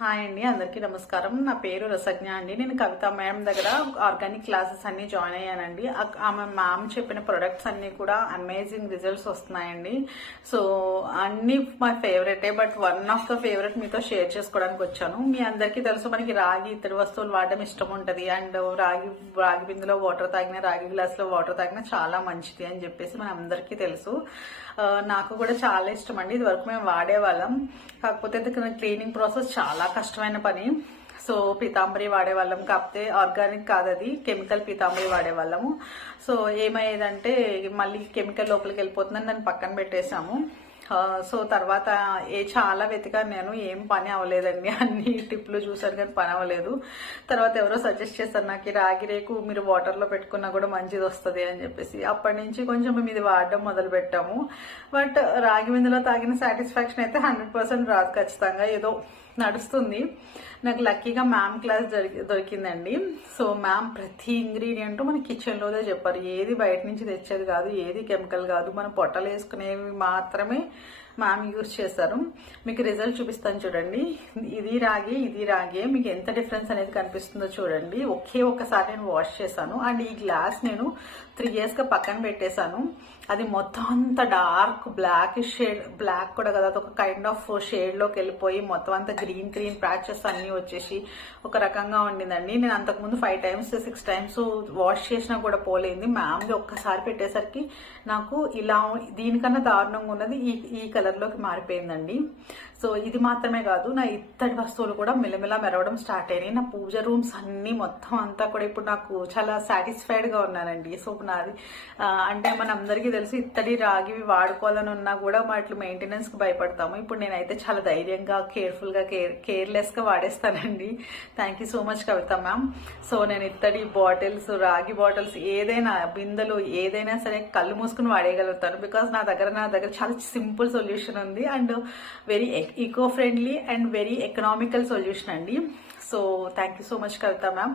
Hi అండి, అందరికీ నమస్కారం. నా పేరు రసజ్ఞ అండి. నేను కవిత మ్యామ్ దగ్గర ఆర్గానిక్ క్లాసెస్ అన్ని జాయిన్ అయ్యానండి. ఆమె మ్యామ్ చెప్పిన ప్రొడక్ట్స్ అన్ని కూడా అమేజింగ్ రిజల్ట్స్ వస్తున్నాయండి. సో అన్ని మై ఫేవరెటే, but one of the favourite మీతో షేర్ చేసుకోవడానికి వచ్చాను. మీ అందరికీ తెలుసు, మనకి రాగి ఇతర వస్తువులు వాడడం ఇష్టం ఉంటుంది. అండ్ రాగి బిందులో వాటర్ తాగినా, రాగి గ్లాస్ లో వాటర్ తాగినా చాలా మంచిది అని చెప్పేసి మన అందరికీ తెలుసు. నాకు కూడా చాలా ఇష్టం అండి. ఇది వరకు మేము వాడేవాళ్ళం, కాకపోతే క్లీనింగ్ ప్రాసెస్ చాలా కష్టమైన పని. సో పీతాంబరి వాడేవాళ్ళం, కాకపోతే ఆర్గానిక్ కాదు, అది కెమికల్ పీతాంబరి వాడేవాళ్ళము. సో ఏమయ్యేదంటే మళ్ళీ కెమికల్ లోపలికి వెళ్ళిపోతుందని దాన్ని పక్కన పెట్టేశాము. సో తర్వాత చాలా వెతికాను నేను, ఏం పని అవ్వలేదండి. అన్ని టిప్లు చూసాను కానీ పని అవ్వలేదు. తర్వాత ఎవరో సజెస్ట్ చేశారు నాకు, రాగి రేకు మీరు వాటర్లో పెట్టుకున్నా కూడా మంచిది వస్తుంది అని చెప్పేసి. అప్పటి నుంచి కొంచెం మేము ఇది వాడడం మొదలు పెట్టాము. బట్ రాగి బిందెలో తాగిన సాటిస్ఫాక్షన్ అయితే 100% రాదు. ఖచ్చితంగా ఏదో నడుస్తుంది. నాకు లక్కీగా మ్యామ్ క్లాస్ దొరికిందండి. సో మ్యామ్ ప్రతి ఇంగ్రీడియంట్ మన కిచెన్లోదే చెప్పారు. ఏది బయట నుంచి తెచ్చేది కాదు, ఏది కెమికల్ కాదు, మన పొట్టలు వేసుకునేవి మాత్రమే మ్యామ్ యూజ్ చేస్తారు. మీకు రిజల్ట్ చూపిస్తాను చూడండి. ఇది రాగే మీకు ఎంత డిఫరెన్స్ అనేది కనిపిస్తుందో చూడండి. ఒక్కసారి నేను వాష్ చేశాను. అండ్ ఈ గ్లాస్ నేను 3 years గా పక్కన పెట్టేశాను. అది మొత్తం అంతా డార్క్ బ్లాక్ షేడ్, బ్లాక్ కూడా కదా, అదొక కైండ్ ఆఫ్ షేడ్ లోకి వెళ్ళిపోయి మొత్తం అంతా గ్రీన్ ప్యాచెస్ అన్ని వచ్చేసి ఒక రకంగా ఉండిందండి. నేను అంతకుముందు 5 times 6 times వాష్ చేసినా కూడా పోలేదు. మ్యామ్ది ఒక్కసారి పెట్టేసరికి నాకు ఇలా దీనికన్నా దారుణంగా ఉన్నది ఈ కలర్ లోకి మారిపోయిందండి. సో ఇది మాత్రమే కాదు, నా ఇత్తడి వస్తువులు కూడా మెల్లమెల్ల మెరవడం స్టార్ట్ అయినాయి. నా పూజ రూమ్స్ అన్ని మొత్తం అంతా కూడా ఇప్పుడు నాకు చాలా సాటిస్ఫైడ్ గా ఉన్నానండి. సో నాది అంటే మనందరికీ తెలుసు, ఇత్తడి రాగివి వాడుకోవాలని ఉన్నా కూడా వాటి మెయింటెనెన్స్ కి భయపడతాము. ఇప్పుడు నేనైతే చాలా ధైర్యంగా, కేర్ఫుల్ గా, కేర్లెస్ గా వాడేస్తానండి. Thank you so much Kavitha ma'am. So నేను ఇత్తడి బాటిల్స్, రాగి బాటిల్స్, ఏదైనా బిందెలు, ఏదైనా సరే కళ్ళు మూసుకుని వాడేయగలుగుతాను. బికాస్ నా దగ్గర చాలా సింపుల్ సొల్యూషన్ ఉంది. And very eco friendly and very economical solution అండి. So thank you so much Kavitha ma'am.